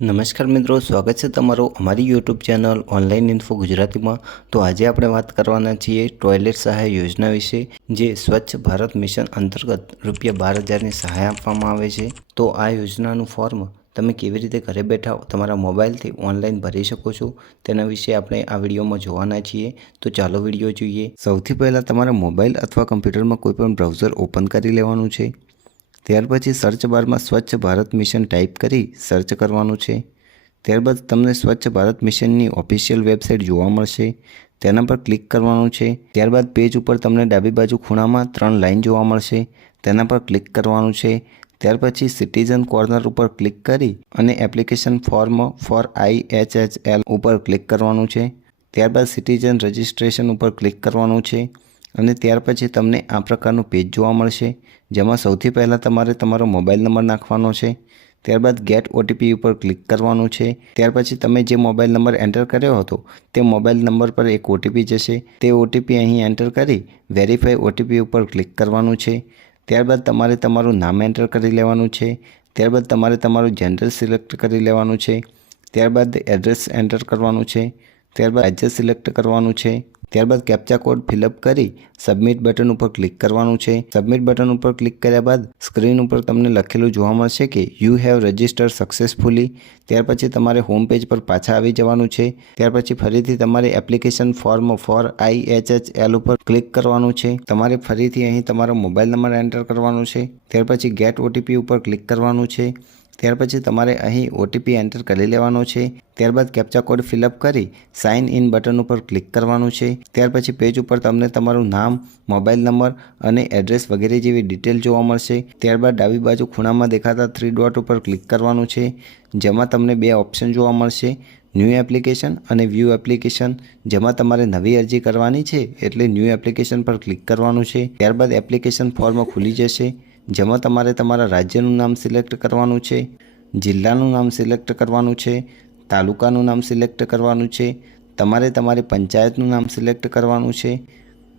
નમસ્કાર મિત્રો, સ્વાગત છે તમારું અમારી યુટ્યુબ ચેનલ ઓનલાઈન ઇન્ફો ગુજરાતીમાં। તો આજે આપણે વાત કરવાના છીએ ટોયલેટ સહાય યોજના વિશે, જે સ્વચ્છ ભારત મિશન અંતર્ગત ₹12,000ની સહાય આપવામાં આવે છે। તો આ યોજનાનું ફોર્મ તમે કેવી રીતે ઘરે બેઠા તમારા મોબાઈલથી ઓનલાઈન ભરી શકો છો, તેના વિશે આપણે આ વિડીયોમાં જોવાના છીએ। તો ચાલો વિડીયો જોઈએ। સૌથી પહેલાં તમારા મોબાઈલ અથવા કમ્પ્યુટરમાં કોઈપણ બ્રાઉઝર ઓપન કરી લેવાનું છે। ત્યાર પછી સર્ચ બારમાં સ્વચ્છ ભારત મિશન ટાઈપ કરી સર્ચ કરવાનું છે। ત્યારબાદ તમને સ્વચ્છ ભારત મિશનની ઓફિશિયલ વેબસાઇટ જોવા મળશે, તેના પર ક્લિક કરવાનું છે। ત્યારબાદ પેજ ઉપર તમને ડાબી બાજુ ખૂણામાં 3 લાઈન જોવા મળશે, તેના પર ક્લિક કરવાનું છે। ત્યાર પછી સિટીઝન કોર્નર ઉપર ક્લિક કરી અને એપ્લિકેશન ફોર્મ ફોર IHHL ઉપર ક્લિક કરવાનું છે। ત્યારબાદ સિટીઝન રજિસ્ટ્રેશન ઉપર ક્લિક કરવાનું છે અને ત્યાર પછી તમને આ પ્રકારનું પેજ જોવા મળશે, જેમાં સૌથી પહેલાં તમારે તમારો મોબાઈલ નંબર નાખવાનો છે। ત્યારબાદ ગેટ OTP ઉપર ક્લિક કરવાનું છે। ત્યાર પછી તમે જે મોબાઈલ નંબર એન્ટર કર્યો હતો તે મોબાઈલ નંબર પર એક OTP જશે, તે OTP અહીં એન્ટર કરી વેરીફાઈ OTP ઉપર ક્લિક કરવાનું છે। ત્યારબાદ તમારે તમારું નામ એન્ટર કરી લેવાનું છે। ત્યારબાદ તમારે તમારું જેન્ડર સિલેક્ટ કરી લેવાનું છે। ત્યારબાદ એડ્રેસ એન્ટર કરવાનું છે। ત્યારબાદ રાજ્ય સિલેક્ટ કરવાનું છે। ત્યારબાદ કેપ્ચા કોડ ફિલઅપ કરી સબમિટ બટન ઉપર ક્લિક કરવાનું છે। સબમિટ બટન ઉપર ક્લિક કર્યા બાદ સ્ક્રીન ઉપર તમને લખેલું જોવા મળશે કે યુ હેવ રજિસ્ટર્ડ સક્સેસફુલી। ત્યાર પછી તમારે હોમ પેજ પર પાછા આવી જવાનું છે। ત્યાર પછી ફરીથી તમારે એપ્લિકેશન ફોર્મ ફોર IHHL ઉપર ક્લિક કરવાનું છે। તમારે ફરીથી અહીં તમારો મોબાઈલ નંબર એન્ટર કરવાનો છે। ત્યાર પછી ગેટ OTP ઉપર ક્લિક કરવાનું છે। ત્યાર પછી તમારે અહીં OTP એન્ટર કરી લેવાનો છે। ત્યારબાદ કેપ્ચા કોડ ફિલઅપ કરી સાઇન ઇન બટન ઉપર ક્લિક કરવાનું છે। ત્યાર પછી પેજ ઉપર તમને તમારું નામ, મોબાઈલ નંબર અને એડ્રેસ વગેરે જેવી ડિટેલ જોવા મળશે। ત્યારબાદ ડાબી બાજુ ખૂણામાં દેખાતા 3 ડોટ ઉપર ક્લિક કરવાનું છે, જેમાં તમને 2 ઓપ્શન જોવા મળશે, ન્યૂ એપ્લિકેશન અને વ્યૂ એપ્લિકેશન। જેમાં તમારે નવી અરજી કરવાની છે એટલે ન્યૂ એપ્લિકેશન પર ક્લિક કરવાનું છે। ત્યારબાદ એપ્લિકેશન ફોર્મ ખુલી જશે, જેમાં તમારે તમારા રાજ્યનું નામ સિલેક્ટ કરવાનું છે, જિલ્લાનું નામ સિલેક્ટ કરવાનું છે, તાલુકાનું નામ સિલેક્ટ કરવાનું છે, તમારે તમારી પંચાયતનું નામ સિલેક્ટ કરવાનું છે,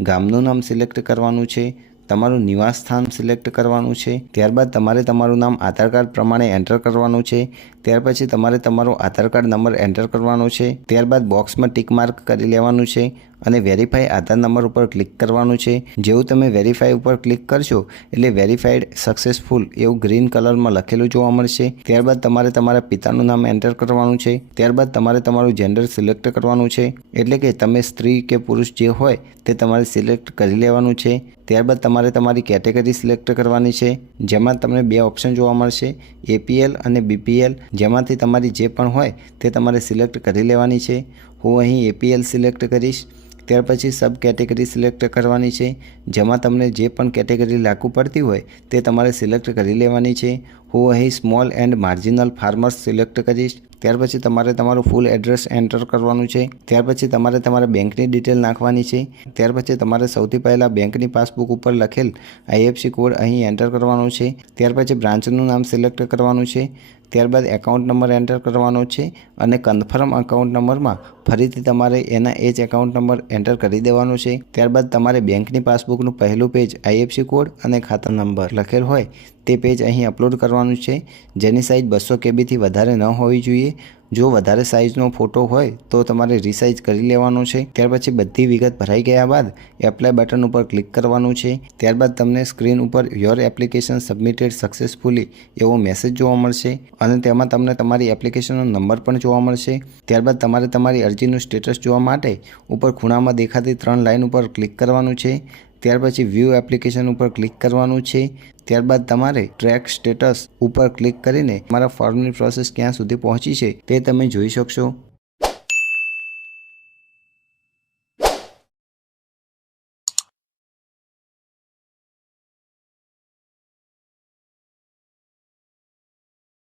ગામનું નામ સિલેક્ટ કરવાનું છે, તમારું નિવાસ સ્થાન સિલેક્ટ કરવાનું છે। ત્યારબાદ તમારે તમારું નામ આધાર કાર્ડ પ્રમાણે એન્ટર કરવાનું છે। ત્યાર પછી તમારે તમારો આધાર કાર્ડ નંબર એન્ટર કરવાનો છે। ત્યારબાદ બોક્સમાં ટિક માર્ક કરી લેવાનું છે અને વેરીફાઈ આધાર નંબર ઉપર ક્લિક કરવાનું છે। જેવું તમે વેરીફાઈ ઉપર ક્લિક કરશો એટલે વેરીફાઈડ સક્સેસફુલ એવું ગ્રીન કલરમાં લખેલું જોવા મળશે। ત્યારબાદ તમારે તમારા પિતાનું નામ એન્ટર કરવાનું છે। ત્યારબાદ તમારે તમારું જેન્ડર સિલેક્ટ કરવાનું છે, એટલે કે તમે સ્ત્રી કે પુરુષ જે હોય તે તમારે સિલેક્ટ કરી લેવાનું છે। ત્યારબાદ તમારે તમારી કેટેગરી સિલેક્ટ કરવાની છે, જેમાં તમને 2 ઓપ્શન જોવા મળશે, APL અને BPL, જેમાંથી તમારી જે પણ હોય તે તમારે સિલેક્ટ કરી લેવાની છે। હું અહીં APL સિલેક્ટ કરીશ। ત્યાર પછી સબ કેટેગરી સિલેક્ટ કરવાની છે, જેમાં તમને જે પણ કેટેગરી લાગુ પડતી હોય તે તમારે સિલેક્ટ કરી લેવાની છે। હું અહીં small and marginal farmers select કરીશ। ત્યાર પછી તમારે તમારું ફૂલ એડ્રેસ એન્ટર કરવાનું છે। ત્યાર પછી તમારે તમારા બેંકની ડિટેલ નાખવાની છે। ત્યાર પછી તમારે સૌથી પહેલાં બેંકની પાસબુક ઉપર લખેલ IFSC કોડ અહીં એન્ટર કરવાનો છે। ત્યાર પછી બ્રાન્ચનું નામ સિલેક્ટ કરવાનું છે। ત્યારબાદ એકાઉન્ટ નંબર એન્ટર કરવાનો છે અને કન્ફર્મ એકાઉન્ટ નંબરમાં ફરીથી તમારે એના એ જ એકાઉન્ટ નંબર એન્ટર કરી દેવાનો છે। ત્યારબાદ તમારે બેંકની પાસબુકનું પહેલું પેજ IFSC કોડ અને ખાતા નંબર લખેલ હોય તે પેજ અહીં અપલોડ કરવાનું છે, જેની સાઇઝ 200 KB થી વધારે ન હોવી જોઈએ। જો વધારે સાઇઝનો ફોટો હોય તો તમારે રીસાઇઝ કરી લેવાનો છે। ત્યાર પછી બધી વિગત ભરાઈ ગયા બાદ એપ્લાય બટન ઉપર ક્લિક કરવાનું છે। ત્યારબાદ તમને સ્ક્રીન ઉપર યોર એપ્લિકેશન સબમિટેડ સક્સેસફુલી એવો મેસેજ જોવા મળશે અને તેમાં તમને તમારી એપ્લિકેશનનો નંબર પણ જોવા મળશે। ત્યારબાદ તમારે તમારી અરજીનું સ્ટેટસ જોવા માટે ઉપર ખૂણામાં દેખાતી 3 લાઈન ઉપર ક્લિક કરવાનું છે। ત્યાર પછી વ્યૂ એપ્લિકેશન ઉપર ક્લિક કરવાનું છે। ત્યારબાદ તમારે ટ્રેક સ્ટેટસ ઉપર ક્લિક કરીને તમારા ફોર્મની પ્રોસેસ ક્યાં સુધી પહોંચી છે તે તમે જોઈ શકશો।